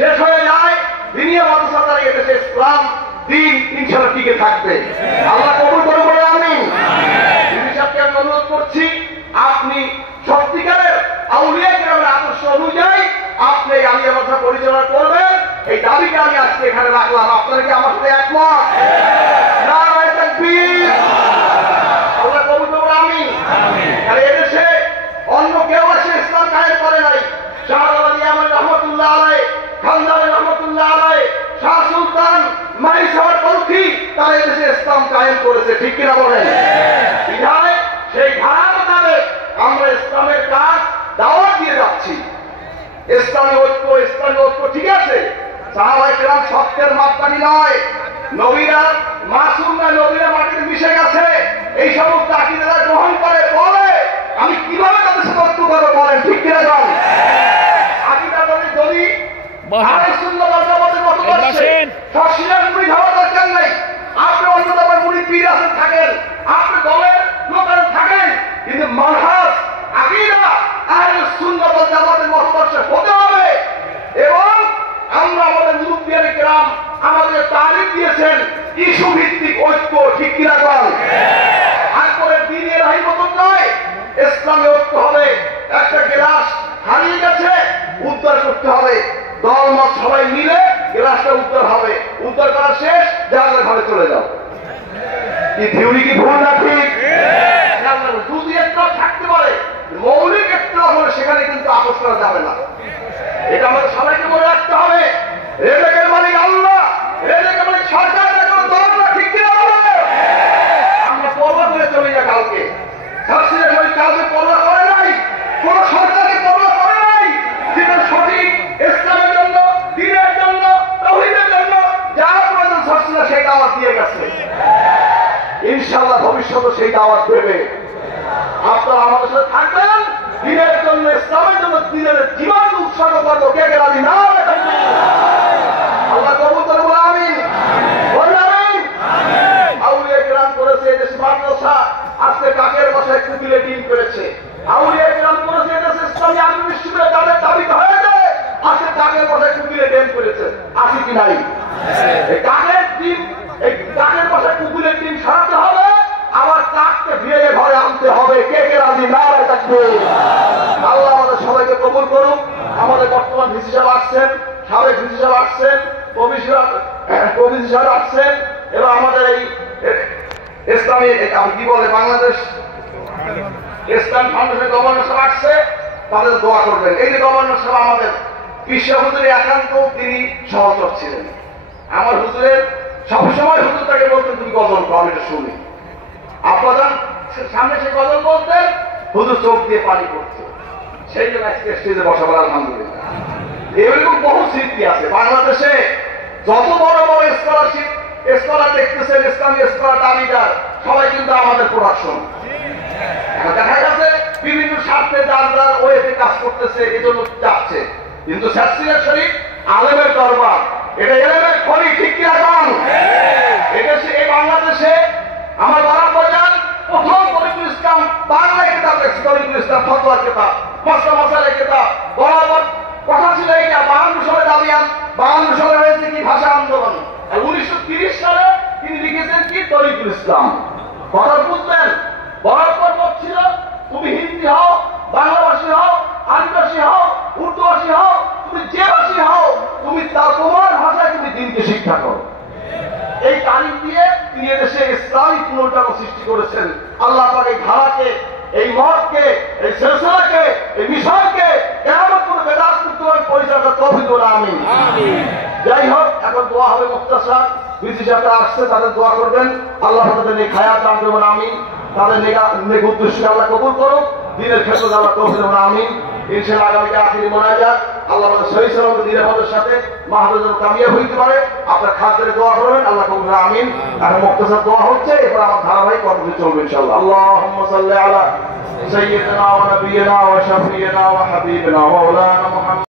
শেষ হয়ে যায়, দিনিয়া মাদ্রাসা দ্বারা এদেশে ইসলাম দিন ইনশাআল্লাহ টিকে থাকবে। আল্লাহ কবুল করে বলে আমিন। সাহেবকে আমি অনুরোধ করছি, আপনি সত্যিকারের আউলিয়া কেরামের আদর্শ অনুযায়ী আপনি এই আলিয়া মাদ্রাসা পরিচালনা করবেন, এই দাবিটা আমি আজকে এখানে রাখলাম। আপনারা কি আমার সাথে একমত? নারায়ে তাকবীর। আল্লাহ কবুল করুন আমিন। আর এদেশে অন্য কেউ এসে ইসলাম কায়েম করে নাই। শাহজালাল ইয়ামান রহমতুল্লাহ আলাইহি, খানদানী রহমতুল্লাহ আলাইহি, শাহ সুলতান মাইসার পন্থী তারা এদেশে ইসলাম কায়েম করেছে, ঠিক কিনা বলেন? বিধায় সেই ধারা মোতাবেক আমরা ইসলামের কাজ দাওয়াত দিয়ে যাচ্ছি। ইসলামী ঐক্য ঠিক আছে। সাহাবায়ে কেরাম সত্যের মাপকাঠি নয়, নবীরা মাসুম না, নবীরা মাটিতে মিশে গেছে, এই সমস্ত আকীদা গ্রহণ করে বলে আমি কিভাবে তাদের সাথে ঐক্য করবো বলেন, ঠিক কিনা বলেন? আকীদা বলে যদি আহলে সুন্নাত ওয়াল জামাতের মত করছেন সশিলার মুড়ি খাওয়ার দরকার নেই। আপনি অন্য দলের মুড়ি পীর আছেন থাকেন, আপনি দলের লোকের থাকেন, কিন্তু মানহাজ আকীদা আহলে সুন্নাত ওয়াল জামাতের মতাদর্শে হতে হবে। এবং আমরা আমাদের মুরব্বিয়ান কেরাম আমাদের তালিম দিয়েছেন ইস্যু ভিত্তিক ঐক্য, ঠিক কিনা বলেন? আর করে দ্বীনের রাহিমত নয়, ইসলামী ঐক্য হবে। একটা গ্লাস হারিয়ে গেছে, উদ্ধার করতে হবে, দলমত সবাই মিলে গ্লাসটা উদ্ধার হবে। উদ্ধার করা শেষ, জানালার ঘরে চলে যাও। কি থিওরি কি ভুল না ঠিক? যদি একটা থাকতে পারে, মৌলিক একটা হলে সেখানে কিন্তু আপোষ করা যাবে না। এটা আমাদের সবাইকে মনে রাখতে হবে। রেজেকের মালিক আল্লাহ, রেজেকের মালিক সরকার, দল না, ঠিক কিনা বলো? আমরা পরোয়া করে চলে যাই। কালকে শাসিনের ওই কাজে পরোয়া করে নাই, কোন সরকারকে পরোয়া করে নাই। যেটা সঠিক ইসলামের জন্য, দ্বীনের জন্য, তাওহীদের জন্য যা প্রয়োজন শাসিনা সেই দাওয়াত দিয়ে গেছে। ইনশাআল্লাহ ভবিষ্যতে সেই দাওয়াত দেবে। আপনারা আমাদের সাথে থাকবেন, দ্বীনের জন্য, ইসলামের জন্য, দ্বীনের জীবনকে উৎসর্গ করবো। কে কে রাজি? না আল্লাহ কবুল করে বলে আমিন। আউলিয়া কেরাম করেছে এদেশে মাদ্রাসা, আজকে কাকের বাসায় কুকিলে টিম করেছে। আউলিয়া কেরাম করেছে এদেশে ইসলামী আলিম বিশ্ববিদ্যালয় তাদের দাবিতে হয়েছে, আজকে কাকের বাসায় কুকিলে টিম করেছে। আছে কি নাই? এই কাকের টিম, এই কাকের বাসায় কুকিলে টিম সরাতে হবে, আবার কাককে ফিরে ঘরে আনতে হবে। কে কে রাজি? নারায়ে তাকবীর। আল্লাহ আমাদের সবাইকে কবুল করুক। আমাদের বর্তমান ভিসি সাহেব আসছেন, সাবেক ভিসি সাহেব আসছেন, কবির সাহেব আসছেন, এবং আমাদের এই ইসলামী কি বলে বাংলাদেশ ইসলাম ফাউন্ডেশনের গভর্নর সাহেব আসছে, তাদের দোয়া করবেন। এই যে গভর্নর সাহেব আমাদের বিশ্ব হুজুরের একান্ত তিনি সহচর ছিলেন। আমার হুজুরের সবসময় হুজুর তাকে বলতেন তুমি গজল করো, আমি এটা শুনি। আপনার সামনে সে গজল বলতেন, হুজুর চোখ দিয়ে পানি পড়তো। সেই জন্য আজকে স্টেজে বসাবার আলহামদুলিল্লাহ। এরকম বহু স্মৃতি আছে বাংলাদেশে। যত বড় বড় স্কলার দেখতেছেন, ইসলামী স্কলার দাবিদার, সবাই কিন্তু আমাদের প্রোডাকশন। দেখা গেছে বিভিন্ন স্বার্থে যারা ওয়েতে কাজ করতেছে, এজন্য যাচ্ছে। কিন্তু শাস্ত্রীয় শরীফ আলেমের দরবার, এটা এলেমের খনি, ঠিক কি এখন? এদেশে এই বাংলাদেশে আমার বারাক বাজার প্রথম তরিকুল ইসলাম বাংলায় কিতাব লেখছে, তরিকুল ইসলাম ফতোয়ার কিতাব, মশলা কিতাব। বরাবর কথা ছিল এইটা, 52 সালে দাবিয়ান, 52 সালে হয়েছে কি ভাষা আন্দোলন, আর 1930 সালে তিনি লিখেছেন কি তরিকুল ইসলাম। কথা বুঝলেন? বরাবর বলছিল তুমি হিন্দি হও, বাংলাভাষী হও, আদিবাসী হও, উর্দুভাষী হও, তুমি যে ভাষী হও, তুমি তোমার ভাষায় তুমি দিনকে শিক্ষা করো। এই তালিম দিয়ে তিনি এদেশে ইসলামী পুনর্জাগরণ সৃষ্টি করেছেন। আল্লাহ পাক এই ধারাকে, এই মতকে, এই সিলসিলাকে, এই মিশনকে কিয়ামত পর্যন্ত বেদাত মুক্তভাবে পরিচালনা তৌফিক দান। আমিন। যাই হোক, এখন দোয়া হবে। মুক্তাসার বিসি সাহেবরা আসছে, তাদের দোয়া করবেন। আল্লাহ তাদের নেক হায়াত দান করবেন। আমিন। তাদের নেক উদ্দেশ্যে আল্লাহ কবুল করুক, দ্বীনের ক্ষেত্রে আল্লাহ তৌফিক দান। আমিন। ইনশাআল্লাহ আগামীতে আখিরি মোনাজাত আল্লাহ আমাদের সহিহ সালামত দ্বীনের পথের সাথে মাহফিল কামিয়াব হইতে পারে। আপনার খাতিরে দোয়া করবেন, আল্লাহ কবুল করুন। আমিন। আর মুক্তাসার দোয়া হচ্ছে, এরপর আমার ধারাবাহিক কর্মসূচি চলবে ইনশাআল্লাহ। আল্লাহুম্মা সাল্লি আলা সাইয়্যিদিনা ওয়া নাবিয়িনা ওয়া শাফিয়িনা ওয়া হাবিবিনা ওয়া মাওলানা মুহাম্মদ।